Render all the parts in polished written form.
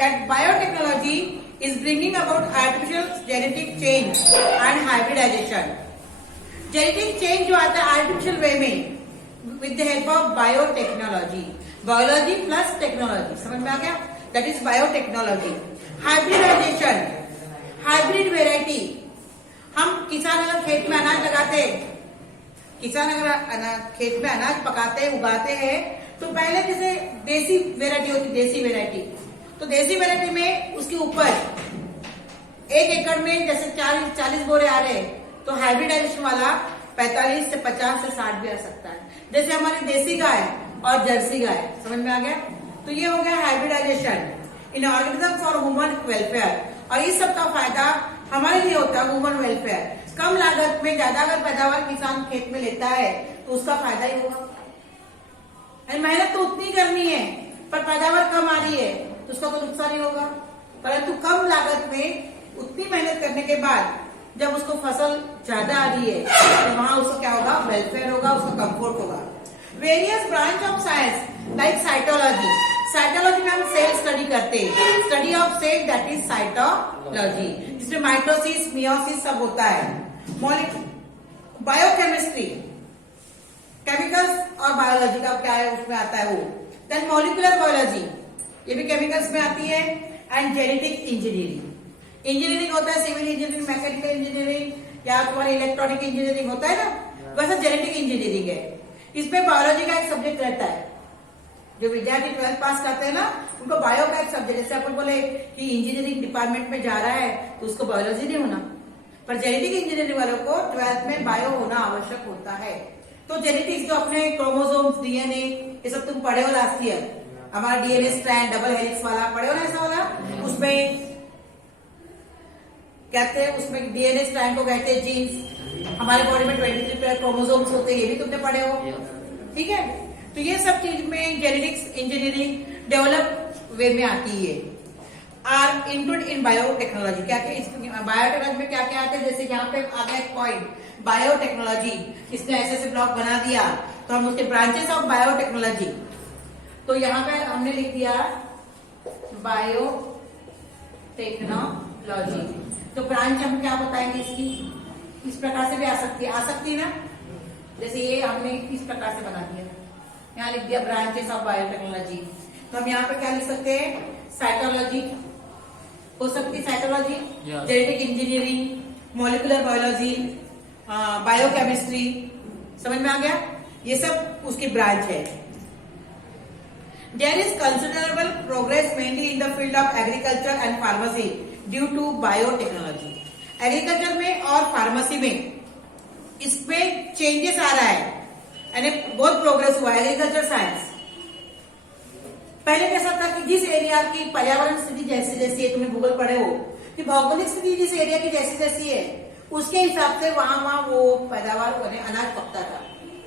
that biotechnology is bringing about artificial genetic change and hybridization. Genetic change जो आता है artificial way में with the help of biotechnology, biology plus technology, समझ में आ गया? That is biotechnology. Hybridization, hybrid variety. हम किसान अगर खेत में अनाज लगाते हैं, किसान अगर खेत में अनाज पकाते हैं, उगाते हैं, तो पहले जैसे देसी वेराइटी होती, देसी वेराइटी, तो देसी वेराइटी में उसके ऊपर 1 एकड़ में जैसे 40 बोरे आ रहे हैं, तो हाइब्रिडाइजेशन वाला 45 से 50 से 60 भी आ सकता है. जैसे हमारी देसी गाय और जर्सी गाय, समझ में आ गया? तो ये हो गया hybridization in organism for human welfare. और इस सब का फायदा हमारे लिए होता है, ह्यूमन वेलफेयर. कम लागत में ज्यादा अगर पैदावार किसान खेत में लेता है तो उसका फायदा ही होगा. मेहनत तो उतनी करनी है पर पैदावार कम आ रही है तो उसका तो नुकसान ही होगा. परंतु कम लागत में उतनी मेहनत करने के बाद जब उसको फसल ज्यादा आ रही है तो वहां उसको क्या होगा? वेलफेयर होगा, उसका कंफर्ट होगा. Various branch of science like cytology. Cytology में हम सेल स्टडी करते हैं, study of cell, that is cytology, जिसमें माइटोसिस, मियोसिस सब होता है. बायोकेमिस्ट्री, केमिकल्स और बायोलॉजी का क्या है उसमें आता है वो. देन मॉलिक्यूलर बायोलॉजी, ये भी केमिकल्स में आती है. एंड जेनेटिक इंजीनियरिंग, इंजीनियरिंग होता है सिविल इंजीनियरिंग, मैकेनिकल इंजीनियरिंग या तुम्हारी इलेक्ट्रॉनिक इंजीनियरिंग होता है ना, वैसा जेनेटिक इंजीनियरिंग है. इसमें बायोलॉजी का एक सब्जेक्ट रहता है. जो विद्यार्थी 12th पास करते हैं ना, उनको बायो का एक सब्जेक्ट, जैसे अपन बोले कि इंजीनियरिंग डिपार्टमेंट में जा रहा है तो उसको बायोलॉजी नहीं होना, पर जेनेटिक इंजीनियरिंग वालों को 12th में बायो होना आवश्यक होता है. तो जेनेटिक्स जो अपने क्रोमोसोम्स, डीएनए, ये सब तुम पढ़े हो लास्ट ईयर, हमारा डीएनए स्ट्रैंड डबल हेलिक्स वाला पढ़े हो ना, ऐसा वाला. उसमें कहते हैं, उसमें डीएनए स्ट्रैंड को कहते हैं जीन्स. हमारे बॉडी में 23 पेयर क्रोमोसोम्स होते हैं, ये भी तुमने पढ़े हो, ठीक है? तो ये सब चीज में जेनेटिक्स इंजीनियरिंग डेवलप वे में आती है. Are include in biotechnology. क्या क्या बायोटेक्नोलॉजी में क्या क्या आते हैं? जैसे यहाँ पे आ गया एक पॉइंट, बायोटेक्नोलॉजी. इसने ऐसे ब्लॉक बना दिया तो हम उसके ब्रांचेस ऑफ बायोटेक्नोलॉजी, तो यहाँ पे हमने लिख दिया बायोटेक्नोलॉजी. तो ब्रांच हम क्या बताएंगे इसकी? इस प्रकार से भी आ सकती है ना. जैसे ये हमने इस प्रकार से बना दिया, यहाँ लिख दिया ब्रांचेस ऑफ बायोटेक्नोलॉजी. तो हम यहाँ पे क्या लिख सकते हैं? साइटोलॉजी हो सकती है, cytology, genetic engineering, molecular biology, biochemistry. समझ में आ गया? ये सब उसकी ब्रांच है. There is considerable progress mainly in the field of agriculture and pharmacy due to biotechnology. Agriculture में और फार्मेसी में इसमें चेंजेस आ रहा है, यानी बहुत प्रोग्रेस हुआ है. एग्रीकल्चर साइंस पहले कैसा था कि जिस एरिया की पर्यावरण स्थिति जैसी जैसी है, तुमने गूगल पढ़े हो कि भौगोलिक स्थिति जिस एरिया की जैसी जैसी है उसके हिसाब से वहां वो पैदावार अनाज पकता था,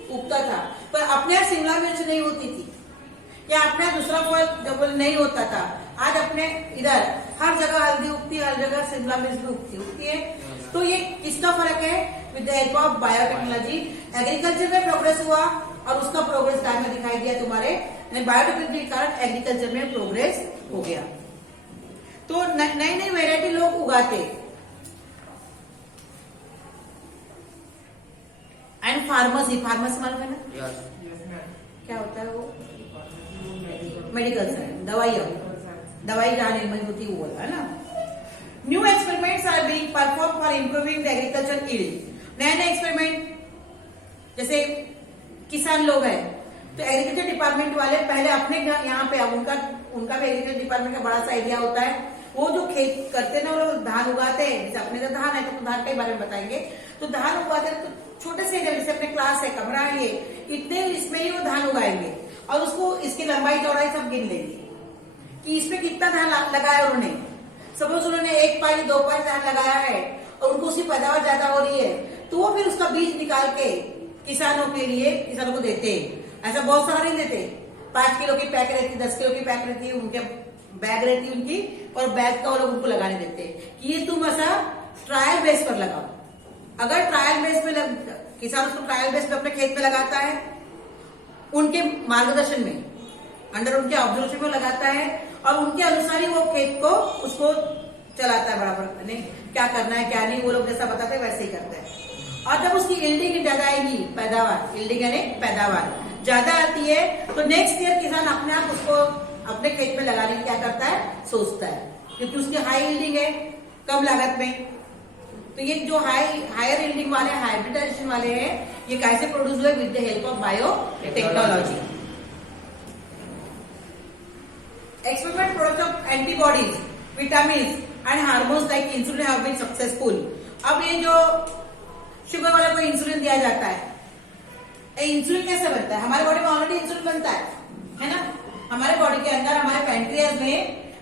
उगता था. पर अपने यहाँ शिमला मिर्च नहीं होती थी या अपने यहाँ दूसरा फल डबल नहीं होता था. आज अपने इधर हर जगह हल्दी उगती है, हर जगह शिमला मिर्च भी उगती है. तो ये किसका फर्क है? With the help of biotechnology agriculture में प्रोग्रेस हुआ और उसका प्रोग्रेस टाइम में दिखाई दिया तुम्हारे. बायोटेक्नोलॉजी के कारण एग्रीकल्चर में प्रोग्रेस हो गया. तो नई नई वेराइटी लोग उगाते. एंड फार्मेसी, फार्मेसी मालूम है ना क्या होता है? वो मेडिकल साइंस, दवाई जहां निर्मित होती है वो है ना. New experiments are being perform for improving the agriculture yield. नए नए एक्सपेरिमेंट, जैसे किसान लोग हैं तो एग्रीकल्चर डिपार्टमेंट वाले पहले अपने यहाँ पे, उनका भी एग्रीकल्चर डिपार्टमेंट का बड़ा सा एरिया होता है. वो जो खेत करते हैं ना, वो लोग धान उगाते हैं. जैसे अपने तो धान है तो धान के बारे में बताएंगे. तो धान उगाते हैं तो छोटे से एरिया, जैसे अपने क्लास है, कमरा है, ये इतने इसमें ही वो धान उगाएंगे और उसको इसकी लंबाई चौड़ाई सब गिन लेंगे कि इसमें कितना धान लगाया उन्होंने. सपोज उन्होंने 1 पारी 2 पारी धान लगाया है और उनको उसकी पैदावार ज्यादा हो रही है, तो वो फिर उसका बीज निकाल के किसानों के लिए किसानों को देते हैं. ऐसा बहुत सारा नहीं देते. 5 किलो की पैक रहती, 10 किलो की पैक रहती है, उनके बैग रहती है उनकी, और बैग का वो लोग उनको लगाने देते हैं कि ये तुम ऐसा ट्रायल बेस पर लगाओ. अगर ट्रायल बेस पे किसान उसको ट्रायल बेस पे अपने खेत में लगाता है, उनके मार्गदर्शन में, अंडर उनके ऑब्जर्वेशन में लगाता है और उनके अनुसार ही वो खेत को उसको चलाता है बराबर, नहीं क्या करना है क्या नहीं, वो लोग जैसा बताते हैं वैसे ही करते हैं। और जब उसकी यील्डिंग ज्यादा आएगी, पैदावार, यील्डिंग यानी पैदावार ज्यादा आती है, तो नेक्स्ट ईयर किसान अपने आप उसको अपने खेत में लगाने की क्या करता है, सोचता है, क्योंकि उसकी हाई यील्डिंग है कम लागत में। तो ये जो हायर यील्डिंग वाले हाइब्रिडाइजेशन वाले हैं, ये कैसे प्रोड्यूस हुए, with the help of bio technology. Experiment product of antibodies, vitamin and hormones like insulin have been successful. अब ये जो शुगर वाले को इंसुलिन दिया जाता है, इंसुलिन कैसे बनता है, हमारे बॉडी में ऑलरेडी इंसुलिन बनता है ना। हमारे बॉडी के अंदर हमारे पैंक्रियाज में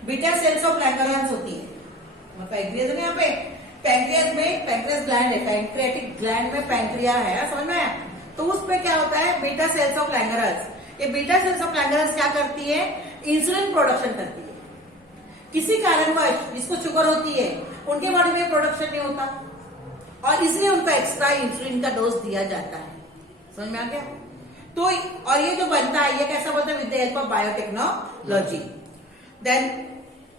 बीटा सेल्स ऑफ लैंगरहांस होती है। पैंक्रियाज में यहाँ पे पैंक्रियाज में पैंक्रियास ग्लैंड है, पैंक्रियाटिक ग्लैंड में पैंक्रिया है, समझ में आया। तो उसमें क्या होता है, बीटा सेल्स ऑफ लैंगरहांस। ये बीटा सेल्स ऑफ लैंगरहांस क्या करती है, इंसुलिन प्रोडक्शन करती है। किसी कारणवश जिसको शुगर होती है उनके बॉडी में प्रोडक्शन नहीं होता, और इसलिए उनको एक्स्ट्रा इंसुलिन का डोज दिया जाता है। समझ में आ गया। तो और ये जो बनता है, ये कैसा बनता है, with the help of biotechnology. Then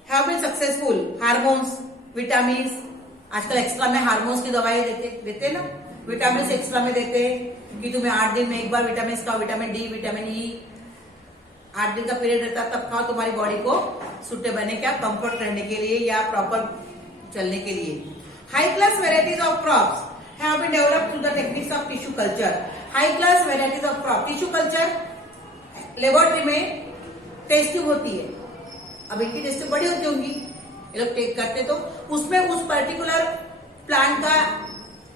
have been successful hormones, vitamin, आजकल एक्स्ट्रा में हार्मोन्स की दवाई देते ना, विटामिन एक्स्ट्रा में देते हैं कि तुम्हें 8 दिन में एक बार विटामिन खाओ, विटामिन डी, विटामिन ई, 8 दिन का पीरियड रहता है तब खाओ, तुम्हारी बॉडी को सुटेबल बने, क्या कंफर्ट रहने के लिए या प्रॉपर चलने के लिए। High class varieties of crops have been developed through the techniques of tissue culture. High class varieties of crop, tissue culture laboratory में टेस्ट ट्यूब होती है, अब इनकी टेस्ट ट्यूब बड़ी होती होंगी, ये लोग टेक करते, तो उसमें उस पर्टिकुलर प्लांट का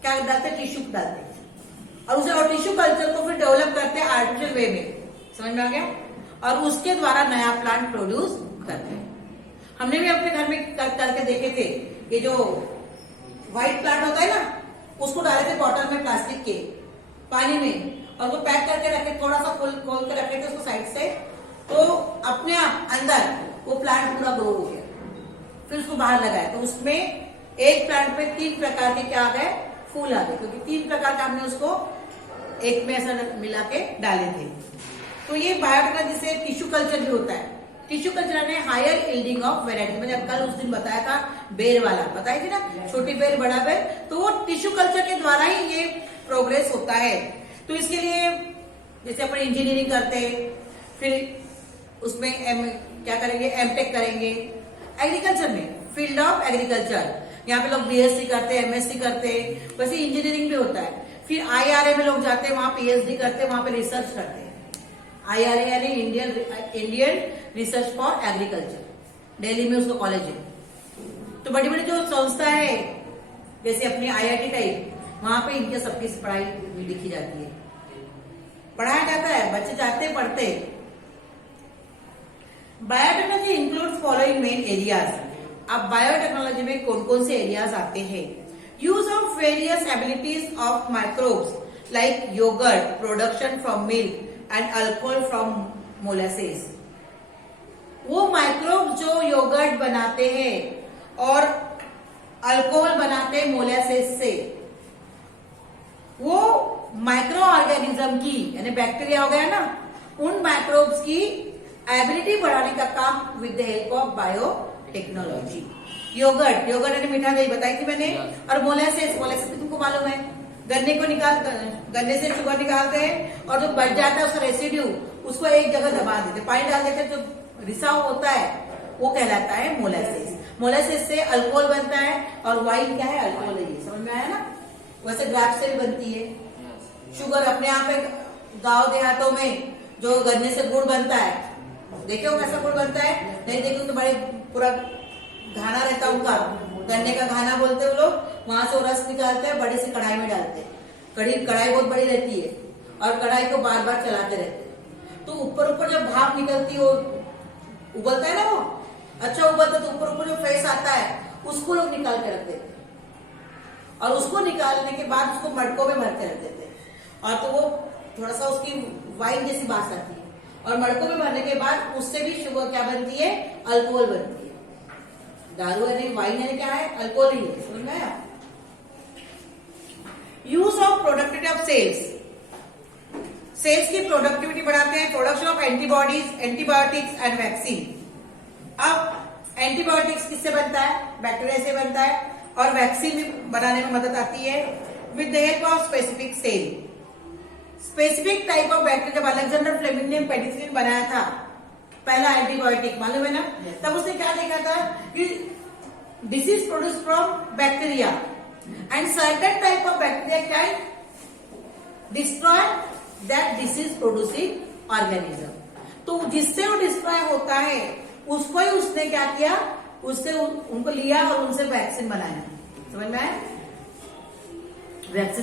क्या डालते, टिश्यू डालते हैं, और उसे और टिश्यू कल्चर को फिर डेवलप करते हैं आर्टिफिशियल वे में। समझ में आ गया। और उसके द्वारा नया प्लांट प्रोड्यूस करते हैं। हमने भी अपने घर में करके देखे थे, ये जो व्हाइट प्लांट होता है ना, उसको डाले थे बॉटल में प्लास्टिक के पानी में, और वो पैक करके रखे, थोड़ा सा खोल के रखे थे उसको साइड से, तो अपने आप अंदर वो प्लांट पूरा ग्रो हो गया। फिर उसको बाहर लगाया तो उसमें एक प्लांट में 3 प्रकार के क्या आ गए, फूल आ गए, क्योंकि 3 प्रकार का हमने उसको एक में ऐसा मिला के डाले थे। तो ये बायोटेक्नोलॉजी जिसे टिश्यू कल्चर भी होता है। टिश्यू कल्चर ने हायर यील्डिंग ऑफ वेराइटी, मैंने कल उस दिन बताया था बेर वाला, बताई थी ना, छोटी बेर बड़ा बेर, तो वो टिश्यू कल्चर के द्वारा ही ये प्रोग्रेस होता है। तो इसके लिए जैसे अपन इंजीनियरिंग करते हैं, फिर उसमें क्या करेंगे, एमटेक करेंगे। एग्रीकल्चर में फील्ड ऑफ एग्रीकल्चर, यहाँ पे लोग बीएससी करते हैं, एमएससी करते हैं, वैसे इंजीनियरिंग भी होता है। फिर आईआरए में लोग जाते हैं, वहां पीएचडी करते हैं, वहां पे रिसर्च करते हैं। आईआरए यानी Indian research for agriculture, Delhi में उसका कॉलेज है। तो बड़ी बड़ी जो संस्था है जैसे अपनी आईआईटी टाइप, वहां पे इनके सबकी पढ़ाई लिखी जाती है, पढ़ाया जाता है, बच्चे जाते हैं, पढ़ते। Biotechnology includes following main areas. अब बायोटेक्नोलॉजी में कौन कौन से एरियाज आते हैं, use of various abilities of microbes like yogurt, production from milk and alcohol from molasses. वो माइक्रोब जो योगर्ट बनाते हैं और अल्कोहल बनाते हैं मोलासेस से, वो माइक्रो ऑर्गेनिज्म की यानी बैक्टीरिया हो गया ना, उन माइक्रोब्स की एबिलिटी बढ़ाने का काम with the help of biotechnology. Yogurt यानी मीठा दही बताई थी मैंने, और मोलासेस भी तुमको मालूम है, गन्ने से शुगर निकालते हैं, और जो बच जाता है उसका रेसिड्यू उसको एक जगह दबा देते, पानी डाल देते, जो रिसाव होता है वो कहलाता है मोलासेस। मोलासेस से अल्कोहल बनता है, और वाइन क्या है, अल्कोहल है, समझ में आया ना। वैसे ग्रेप से बनती है शुगर। अपने यहाँ पे गांव देहातों में जो गन्ने से गुड़ बनता है, देखे हो कैसा गुड़ बनता है, नहीं देखे तो बड़े पूरा घाना रहता है उनका, गन्ने का घाना बोलते हैं वो लोग, वहां से वो रस निकालते हैं, बड़ी सी कढ़ाई में डालते हैं। कढ़ाई बहुत बड़ी रहती है, और कढ़ाई को बार बार चलाते रहते हैं, तो ऊपर जब भाप निकलती है, उबलता है ना वो, अच्छा उबलता, तो ऊपर जो फेस आता है उसको लोग निकाल के रख देते हैं, और उसको निकालने के बाद उसको मटकों में भरते रख देते हैं, और तो वो थोड़ा सा उसकी वाइन जैसी बात आती है, और मटकों में भरने के बाद उससे भी शुगर क्या बनती है, अल्कोहल बनती है। दारू यानी वाइन यानी क्या है, अल्कोहल ही है, समझ में आया। Use of productivity of cells की प्रोडक्टिविटी बढ़ाते हैं, production of antibodies, antibiotics and vaccine. अब एंटीबायोटिक्स किससे बनता है? बैक्टीरिया से बनता है, और वैक्सीन भी बनाने में मदद आती है with the help of specific cell. Specific type of bacteria, जब अलेक्जेंडर फ्लेमिंग ने पेनिसिलिन बनाया था, पहला एंटीबायोटिक, मालूम है ना? तब उसने क्या देखा था कि disease produce from bacteria and certain type of bacteria can destroy that disease producing organism. तो जिससे वो डिस्ट्रॉय होता है उसको ही उसने क्या किया, उससे उनको लिया और उनसे वैक्सीन बनाया। समझ में आया? वैक्सीन